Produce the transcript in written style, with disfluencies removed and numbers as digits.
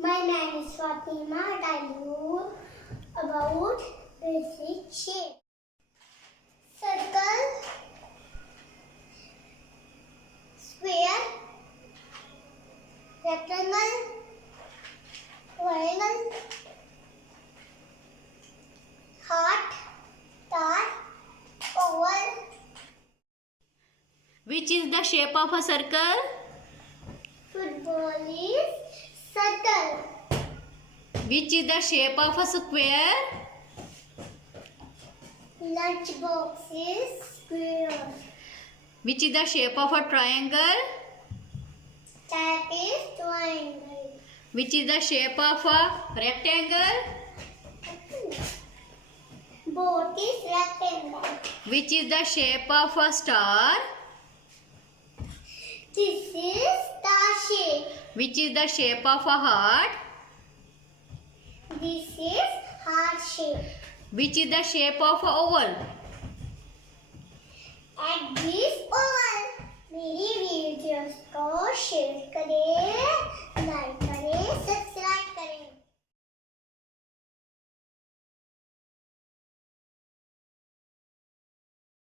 My name is Fatima. I know about basic shape. Circle, square, rectangle, triangle, heart, star, oval. Which is the shape of a circle? Football is circle. Which is the shape of a square? Lunchbox is square. Which is the shape of a triangle? Cat is triangle. Which is the shape of a rectangle? Boat is rectangle. Which is the shape of a star? This is star shape. Which is the shape of a heart? This is heart shape. Which is the shape of a oval? And this